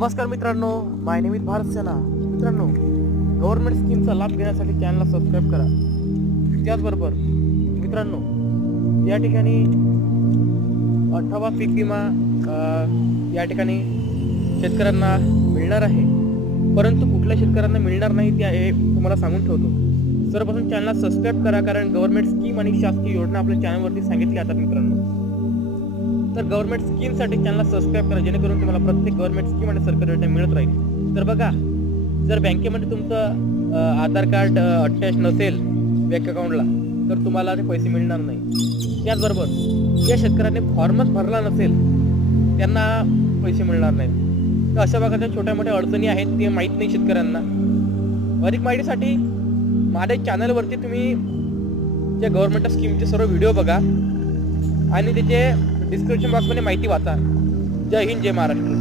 नमस्कार मित्रांनो, माय name is Bharat सेना. मित्रांनो, गव्हर्नमेंट स्कीमचा लाभ घेण्यासाठी चॅनलला सबस्क्राईब करा. त्याचबरोबर मित्रांनो, या ठिकाणी 18वा पीक विमा या ठिकाणी शेतकऱ्यांना मिळणार आहे, परंतु कुठल्या शेतकऱ्यांना मिळणार नाही ते हे तुम्हाला सांगून ठेवतो. सर्वप्रथम चॅनलला सबस्क्राईब करा, कारण गव्हर्नमेंट स्कीम आणि शासकीय योजना आपल्या चॅनलवरती सांगितली जातात मित्रांनो. तर गव्हर्नमेंट स्कीमसाठी चॅनलला सबस्क्राईब करा, जेणेकरून तुम्हाला प्रत्येक गव्हर्नमेंट स्कीम आणि सरकारी योजना मिळत राहील. तर बघा, जर बँकेमध्ये तुमचं आधार कार्ड अटॅच नसेल बँक अकाउंटला, तर तुम्हाला ते पैसे मिळणार नाही. त्याचबरोबर ज्या शेतकऱ्याने फॉर्मच भरला नसेल त्यांना पैसे मिळणार नाहीत. तर अशा प्रकारच्या छोट्या मोठ्या अडचणी आहेत, ते माहीत नाही शेतकऱ्यांना. अधिक माहितीसाठी माझ्या चॅनलवरती तुम्ही ज्या गव्हर्नमेंट स्कीमचे सर्व व्हिडिओ बघा आणि त्याचे डिस्क्रिप्शन बॉक्समध्ये माहिती वाचा. जय हिंद, जय महाराष्ट्र.